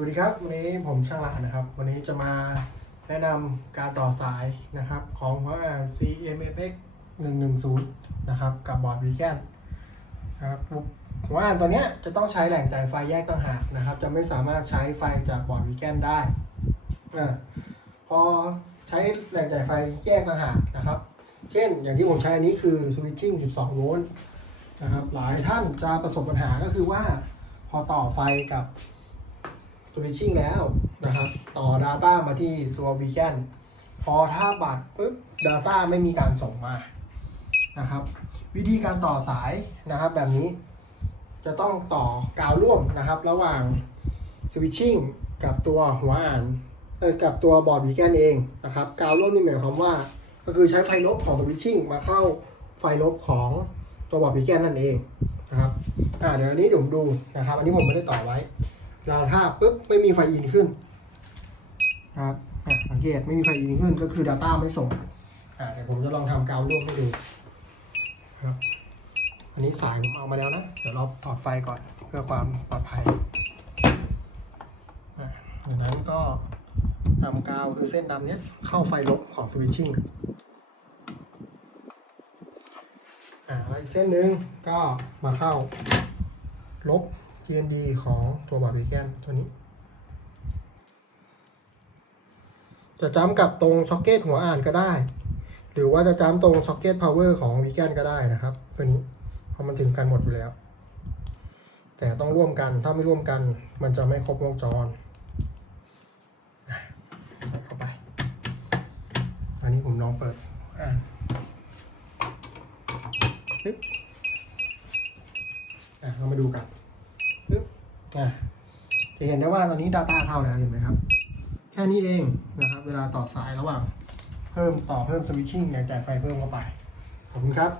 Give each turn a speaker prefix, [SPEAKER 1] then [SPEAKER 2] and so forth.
[SPEAKER 1] วัสดีครับ วันนี้ผมช่างละนะครับ วันนี้จะมาแนะนำการต่อสายนะครับของหัวอ่าน CMFX 110 นะครับ กับบอร์ดวีแกนนะครับหัวอ่านตัวเนี้ยจะต้องใช้แหล่งจ่ายไฟแยกต่างหากนะครับ จะไม่สามารถใช้ไฟจากบอร์ดวีแกนได้อพอใช้แหล่งจ่ายไฟแยกต่างหากนะครับ เช่นอย่างที่ผมใช้อันนี้คือสวิตชิ่ง 12 โวลต์นะครับ หลายท่านจะประสบปัญหาก็คือว่า พอต่อไฟกับ สวิตชิ่งแล้วนะครับ ต่อ Data มาที่ตัว v ีแกนพอถ้าบัตรปุ๊บ Data ไม่มีการส่งมานะครับ วิธีการต่อสายนะครับแบบนี้ จะต้องต่อกาวร่วมนะครับ ระหว่างสวิตชิ่งกับตัวหัวอ่านเออกับตัวบอร์ดวีแกนเองนะครับ กาวร่วมนี่หมายความว่า ก็คือใช้ไฟลบของสวิตชิ่งมาเข้าไฟลบของตัวบอร์ดวีแกนนั่นเองนะครับ อ่าเดี๋ยวอันนี้ผมดูนะครับ อันนี้ผมไม่ได้ต่อไว้ เราถ้าปุ๊บไม่มีไฟอินขึ้นนะครับสังเกตไม่มีไฟอินขึ้นก็คือ Data ไม่ส่งอ่าเดี๋ยวผมจะลองทำกาวร่วมให้ดูครับ อันนี้สายผมเอามาแล้วนะ เดี๋ยวเราถอดไฟก่อนเพื่อความปลอดภัยอะดังนั้นก็นำกาวคือเส้นดำเนี้ยเข้าไฟลบของสวิตชิ่งอ่าแล้วอีกเส้นหนึ่งก็มาเข้าลบ GND ของตัวบอร์ดวีแกนตัวนี้ จะจ้ำกับตรงซ็อกเก็ตหัวอ่านก็ได้ หรือว่าจะจ้ำตรงซ็อกเก็ตพาวเวอร์ของวีแกนก็ได้นะครับ ตัวนี้เพราะมันถึงกันหมดอยู่แล้ว แต่ต้องร่วมกันถ้าไม่ร่วมกันมันจะไม่ครบวงจรเข้าไป อันนี้ผมลองเปิดอ่านอะเรามาดูกัน ปึ๊บอะจะเห็นได้ว่าตอนนี้ Data เข้าแล้วเห็นไหมครับ แค่นี้เองนะครับ เวลาต่อสายระหว่าง เพิ่มต่อเพิ่มสวิตชิ่งอย่างจ่ายไฟเพิ่มเข้าไป ขอบคุณครับ